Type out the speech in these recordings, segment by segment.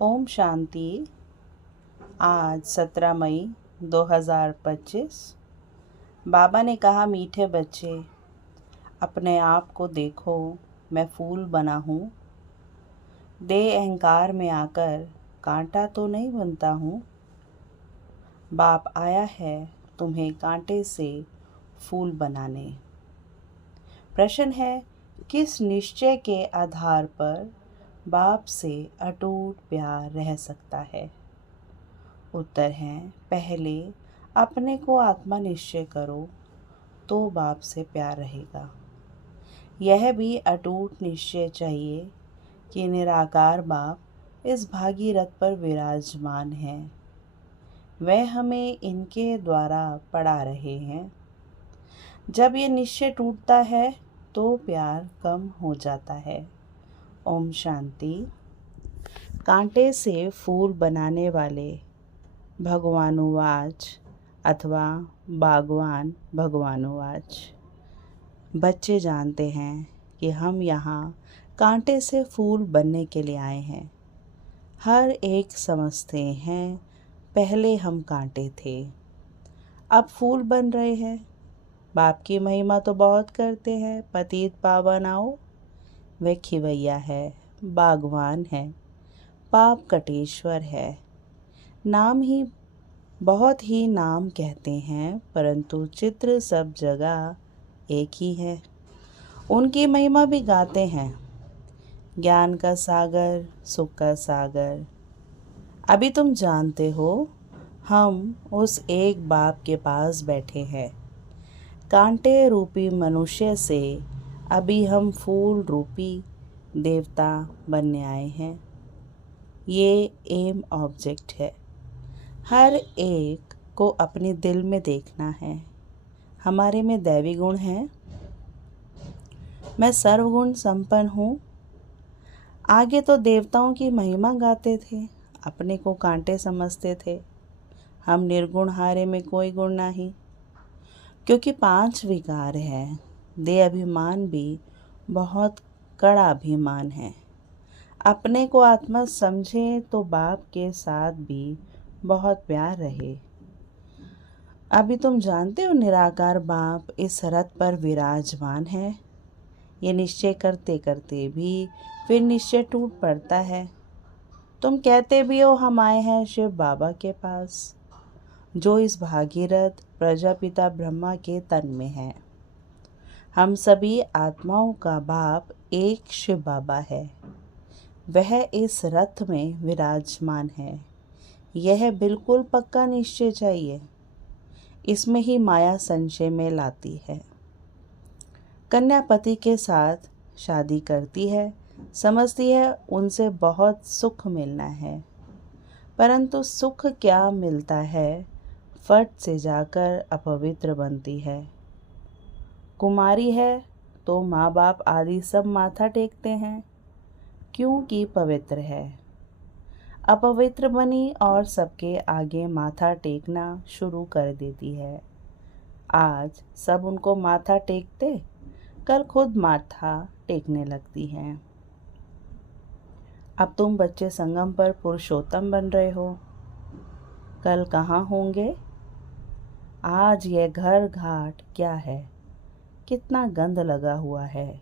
ओम शांति। आज 17 मई 2025। बाबा ने कहा, मीठे बच्चे, अपने आप को देखो, मैं फूल बना हूँ। देह अहंकार में आकर कांटा तो नहीं बनता हूँ। बाप आया है तुम्हें कांटे से फूल बनाने। प्रश्न है, किस निश्चय के आधार पर बाप से अटूट प्यार रह सकता है? उत्तर है, पहले अपने को आत्मा निश्चय करो तो बाप से प्यार रहेगा। यह भी अटूट निश्चय चाहिए कि निराकार बाप इस भागीरथ पर विराजमान है। वह हमें इनके द्वारा पढ़ा रहे हैं। जब ये निश्चय टूटता है तो प्यार कम हो जाता है। ओम शांति। कांटे से फूल बनाने वाले भगवानुवाच अथवा बागवान भगवानुवाच। बच्चे जानते हैं कि हम यहाँ कांटे से फूल बनने के लिए आए हैं। हर एक समझते हैं पहले हम कांटे थे, अब फूल बन रहे हैं। बाप की महिमा तो बहुत करते हैं। पतित पावन आओ, वे खिवैया है, बागवान है, पाप कटेश्वर है। नाम ही बहुत ही नाम कहते हैं, परंतु चित्र सब जगह एक ही है। उनकी महिमा भी गाते हैं। ज्ञान का सागर, सुख का सागर। अभी तुम जानते हो, हम उस एक बाप के पास बैठे हैं। कांटे रूपी मनुष्य से अभी हम फूल रूपी देवता बनने आए हैं। ये एम ऑब्जेक्ट है। हर एक को अपने दिल में देखना है। हमारे में दैवी गुण है। मैं सर्वगुण संपन्न हूँ। आगे तो देवताओं की महिमा गाते थे, अपने को कांटे समझते थे। हम निर्गुण, हारे में कोई गुण नहीं, क्योंकि 5 विकार है। दे अभिमान भी बहुत कड़ा अभिमान है। अपने को आत्मा समझे तो बाप के साथ भी बहुत प्यार रहे। अभी तुम जानते हो, निराकार बाप इस रथ पर विराजमान है। ये निश्चय करते करते भी फिर निश्चय टूट पड़ता है। तुम कहते भी हो हम आए हैं शिव बाबा के पास, जो इस भागीरथ प्रजापिता ब्रह्मा के तन में है। हम सभी आत्माओं का बाप एक शिव बाबा है। वह इस रथ में विराजमान है। यह बिल्कुल पक्का निश्चय चाहिए। इसमें ही माया संशय में लाती है। कन्या पति के साथ शादी करती है, समझती है उनसे बहुत सुख मिलना है, परंतु सुख क्या मिलता है, फट से जाकर अपवित्र बनती है। कुमारी है तो माँ बाप आदि सब माथा टेकते हैं, क्योंकि पवित्र है। अपवित्र बनी और सबके आगे माथा टेकना शुरू कर देती है। आज सब उनको माथा टेकते, कल खुद माथा टेकने लगती हैं। अब तुम बच्चे संगम पर पुरुषोत्तम बन रहे हो, कल कहाँ होंगे? आज यह घर घाट क्या है? कितना गंध लगा हुआ है।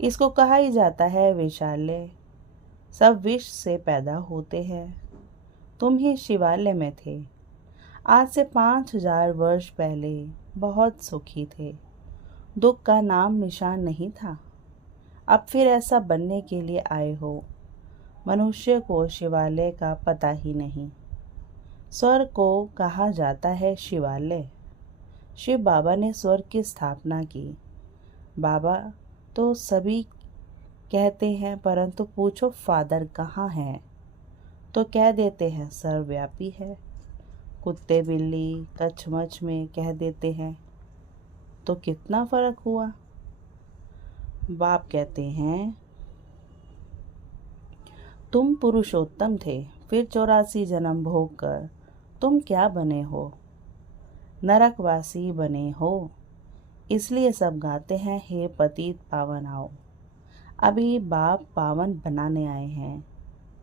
इसको कहा ही जाता है विशाल्य। सब विष से पैदा होते हैं। तुम ही शिवालय में थे। आज से 5000 वर्ष पहले बहुत सुखी थे। दुख का नाम निशान नहीं था। अब फिर ऐसा बनने के लिए आए हो। मनुष्य को शिवालय का पता ही नहीं। स्वर्ग को कहा जाता है शिवालय। शिव बाबा ने स्वर्ग की स्थापना की। बाबा तो सभी कहते हैं, परंतु पूछो फादर कहाँ हैं तो कह देते हैं सर्वव्यापी है। कुत्ते बिल्ली कछमछ में कह देते हैं, तो कितना फर्क हुआ। बाप कहते हैं, तुम पुरुषोत्तम थे, फिर 84 जन्म भोग कर तुम क्या बने हो? नरकवासी बने हो। इसलिए सब गाते हैं, हे पतित पावन आओ। अभी बाप पावन बनाने आए हैं।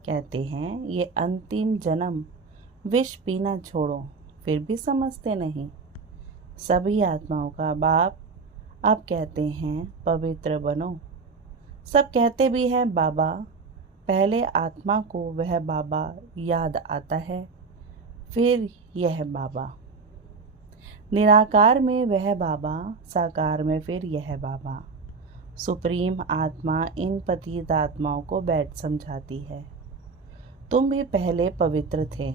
कहते हैं ये अंतिम जन्म, विष पीना छोड़ो, फिर भी समझते नहीं। सभी आत्माओं का बाप अब कहते हैं पवित्र बनो। सब कहते भी हैं बाबा, पहले आत्मा को वह बाबा याद आता है, फिर यह बाबा। निराकार में वह बाबा, साकार में फिर यह बाबा। सुप्रीम आत्मा इन पतित आत्माओं को बैठ समझाती है, तुम भी पहले पवित्र थे,